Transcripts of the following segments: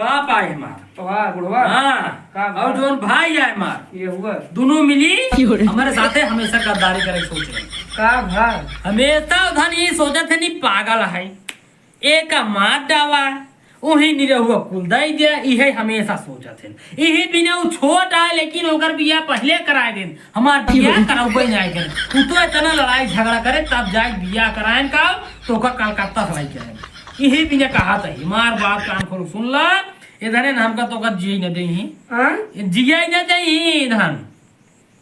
बाप आए हमार। वाह बुढ़वा। हाँ और जोन भाई आए हमार ये हुआ दोनों मिली हमारे साथे हमेशा गद्दारी करे सोच रहे का भाई। हमेशा उधर ये सोचा थे नहीं पागल है एक मार डावा वही नहीं हुआ कुल दई दिया इहे हमेशा सोचा थे इहे बिना वो छोट आए लेकिन ओकर बिया पहले कराए दिन हमार बिया करावे नहीं आए थे तो इतना लड़ाई झगड़ा करे तब जाए बिया कराए का तो ओकर कलकत्ता से लाइक आए इहे बिना कहा था हमार बात कान खोल सुन ला इधर हमका तो ओकर जी न दे जिया न दे धन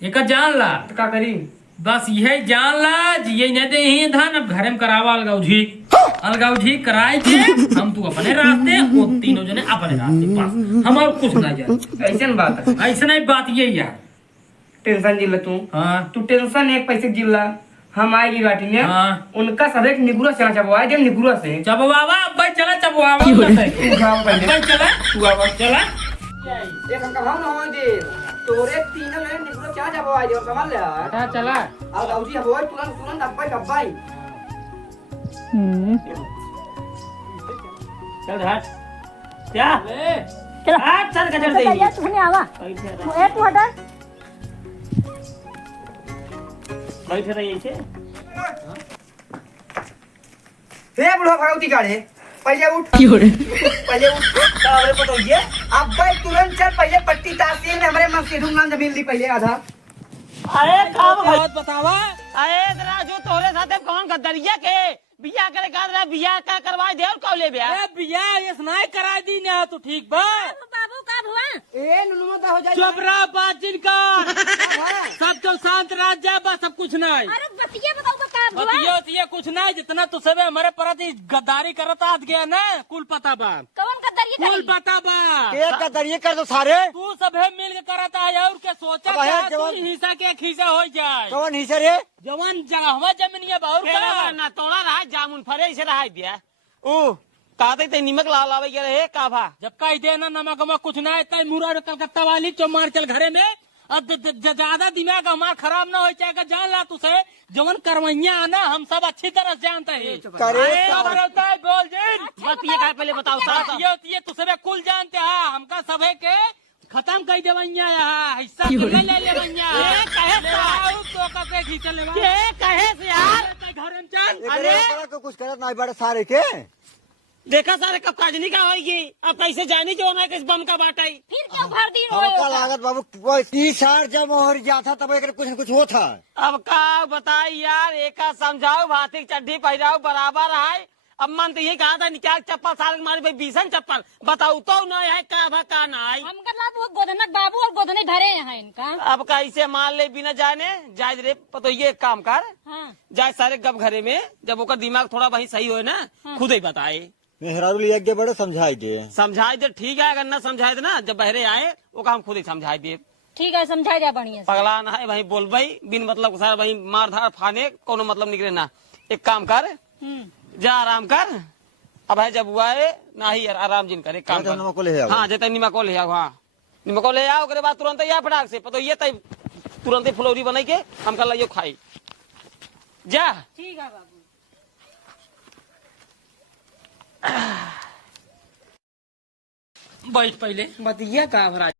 एक जान ला तो का करी बस यही जान ला जिये न दे धन अब घरे में करावा अलगावझी कराए थे हम तू अपने रास्ते वो तीनों जने अपने रास्ते बस हमार कुछ ना जाए ऐसे बात है। ऐसा नहीं बात ये यार टेंशन जिल्ला तू। हाँ तू टेंशन एक पैसे जिल्ला हम आएगी बाटी में। हाँ उनका सब एक निगुरा चला चबवा दे निगुरा से चबवावा अब चला चबवावा पहले चला तू आवा चला एक हम कहां ना हो दे तोरे तीनों ले निगुरा क्या चबवा दे समझ ले हटा चला अब औजी हो तुरंत तुरंत अब्बाई चल हट क्या चल हट चल गजर दे ये तुमने आवा ए तू हटा बैठे रहिए छे हे बुढ़ा भगवती गाड़े पहले उठ पहले उठ तावरे बताइए अब भाई तुरंत चल पहले पट्टी तहसील में हमारे मस्जिद नाम जमीन ली पहले आधा। अरे काम बात बतावा अरे राजू तोरे साथे कौन गद्दरिया के बिया करे का बिया का करवा दे और कौले बिया ए बिया ये सुनाई करा दी ना तो ठीक बा बाबू का भुआ ए नुनुमा तो हो जाए चबरा बाजिन का सब तो शांत राज जाए बस सब कुछ नहीं अरे बतिया बताओ का भुआ बतियो कुछ नहीं जितना तू सबे हमारे प्रति गद्दारी करता आज गया ना कुल पता बा कौन गद्दारी कुल पता बा एक का दरिए कर दो सारे तू सबे मिल के करता है और के सोचा अब है क्या तू जवान- हिस्सा के एक हिस्सा हो जाए कौन हिस्सा रे जवान जगह जमीनिया बहुत का ना तोड़ा रहा जामुन फरे से रहा दिया ओ कहते ते निमक ला लावे के रहे का भा जब कही देना नमक वमक कुछ ना है मुरा कलकत्ता वाली तो मार चल घरे में अब ज्यादा दिमाग हमारा खराब ना हो चाहे जान ला तुझे जवन करवैया आना हम सब अच्छी तरह से जानते हैं करे होता है बोल जिन बतिए का पहले बताओ साथ ये तू सबे कुल जानते हैं हमका सबे के खत्म कर देवैया यहाँ हिस्सा ले लेवैया तो कते खींच ले कहे से यार घर में चल अरे कुछ करत नहीं बड़े सारे के देखा सारे कब काजनी का होगी अब कैसे जानी जो मैं किस बम का बाटाई फिर क्यों भर दिन हमका लागत बाबू कोई 30 साल जब मोहर जाता तब एक कुछ न कुछ होता अब का बताई यार एका समझाओ भाती चड्ढी पहराओ बराबर है अब मन तो यही कहा था निकाल चप्पल साल मारे भाई बीसन चप्पल बताऊ तो न है का भा का ना है हम कर वो गोधनक बाबू और गोधने धरे हैं इनका। अब कैसे मान ले बिना जाने जायज रे तो ये एक काम कर हाँ जाए सारे गप घरे में जब ओकर दिमाग थोड़ा वही सही हो ना खुद ही बताए मेहरारू लिया के बड़े समझाई दे समझाए दे ठीक है अगर न समझाए दे ना जब बहरे आए वो हम खुद ही समझाए दे ठीक है समझा जा बढ़िया से। पगला ना है वही बोलबई बिन मतलब के सारा वही मार धार फाने कोनो मतलब निकले ना एक काम कर जा आराम कर अब है जब हुआ है ना ही यार आराम जिन करे काम कर हाँ जैसे निमको ले आओ हाँ निमको ले आओ उसके बाद तुरंत या फटाक से पतो ये तब तुरंत ही फुलौरी बनाई के हम कर लियो खाई जा ठीक है बाबू बैठ पहले बतिया का भरा